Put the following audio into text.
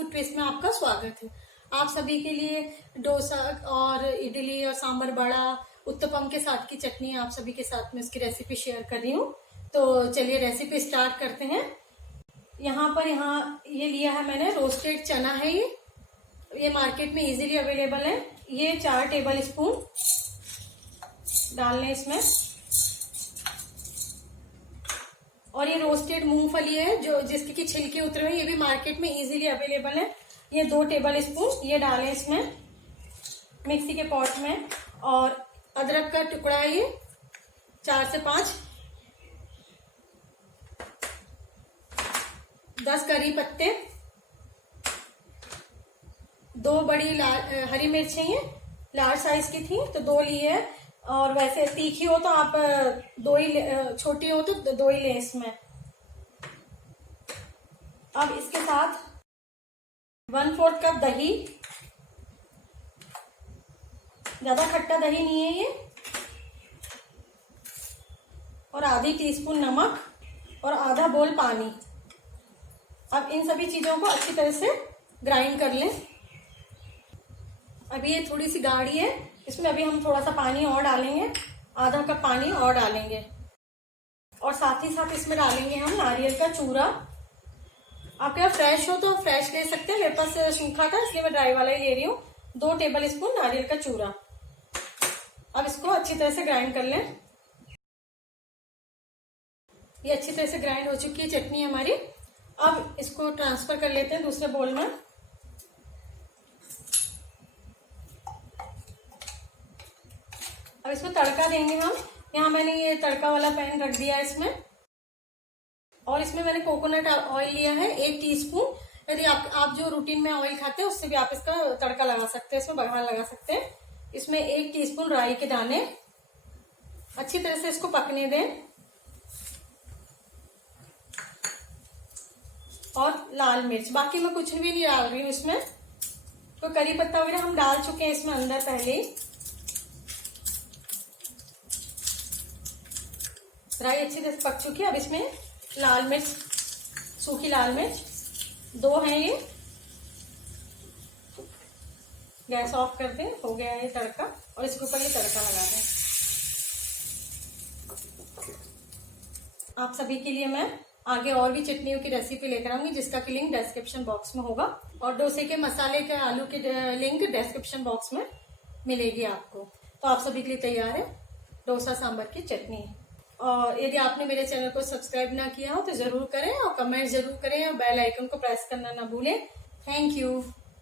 Food twist में आपका स्वागत है। आप सभी के लिए डोसा और इडली और सांभर बड़ा उत्तपम के साथ की चटनी आप सभी के साथ में उसकी रेसिपी शेयर कर रही हूँ। तो चलिए रेसिपी स्टार्ट करते हैं। यहाँ ये लिया है मैंने, रोस्टेड चना है ये मार्केट में इजीली अवेलेबल है। ये 4 टेबल स्पून डालने इसमें। और ये रोस्टेड मूंगफली है जो जिसकी की छिलके उतरे हुए, ये भी मार्केट में इजीली अवेलेबल है। ये 2 टेबल स्पून ये डालें इसमें मिक्सी के पॉट में। और अदरक का टुकड़ा है ये 4 से 5, 10 करी पत्ते, 2 बड़ी हरी मिर्चें ये लार्ज साइज की थी तो 2 ली है। और वैसे तीखी हो तो आप 2 ही, छोटी हो तो 2 ही लें इसमें। अब इसके साथ 1/4 कप दही, ज्यादा खट्टा दही नहीं है ये, और आधी टीस्पून नमक और आधा बोल पानी। अब इन सभी चीजों को अच्छी तरह से ग्राइंड कर लें। अभी ये थोड़ी सी गाढ़ी है, इसमें अभी हम थोड़ा सा पानी और डालेंगे, आधा कप पानी और डालेंगे। और साथ ही साथ इसमें डालेंगे हम नारियल का चूरा। आपके पास फ्रेश हो तो फ्रेश ले सकते हैं, मेरे पास सूखा था इसलिए मैं ड्राई वाला ही ले रही हूँ। 2 टेबल स्पून नारियल का चूरा। अब इसको अच्छी तरह से ग्राइंड कर लें। ये अच्छी तरह से ग्राइंड हो चुकी है चटनी हमारी। अब इसको ट्रांसफर कर लेते हैं दूसरे बोल में। अब इसमें तड़का देंगे हम। यहाँ मैंने ये तड़का वाला पैन रख दिया है इसमें, और इसमें मैंने कोकोनट ऑयल लिया है 1 टीस्पून। यदि आप जो रूटीन में ऑयल खाते हैं उससे भी आप इसका तड़का लगा सकते हैं, इसमें बघार लगा सकते हैं। इसमें 1 टीस्पून राई के दाने। अच्छी तरह से इसको पकने दें। और लाल मिर्च, बाकी मैं कुछ भी नहीं डाल रही हूँ इसमें। तो करी पत्ता वगैरह हम डाल चुके हैं इसमें अंदर पहले ही। राई अच्छी तरह से पक चुकी है। अब इसमें लाल मिर्च, सूखी लाल मिर्च 2 हैं ये। गैस ऑफ कर दें, हो गया है ये तड़का। और इसके ऊपर ये तड़का लगा दें। आप सभी के लिए मैं आगे और भी चटनियों की रेसिपी लेकर आऊंगी, जिसका की लिंक डिस्क्रिप्शन बॉक्स में होगा। और डोसे के मसाले के आलू के लिंक डिस्क्रिप्शन बॉक्स में मिलेगी आपको। तो आप सभी के लिए तैयार है डोसा सांभर की चटनी। और यदि आपने मेरे चैनल को सब्सक्राइब ना किया हो तो जरूर करें, और कमेंट जरूर करें, और बेल आइकन को प्रेस करना ना भूलें। Thank you.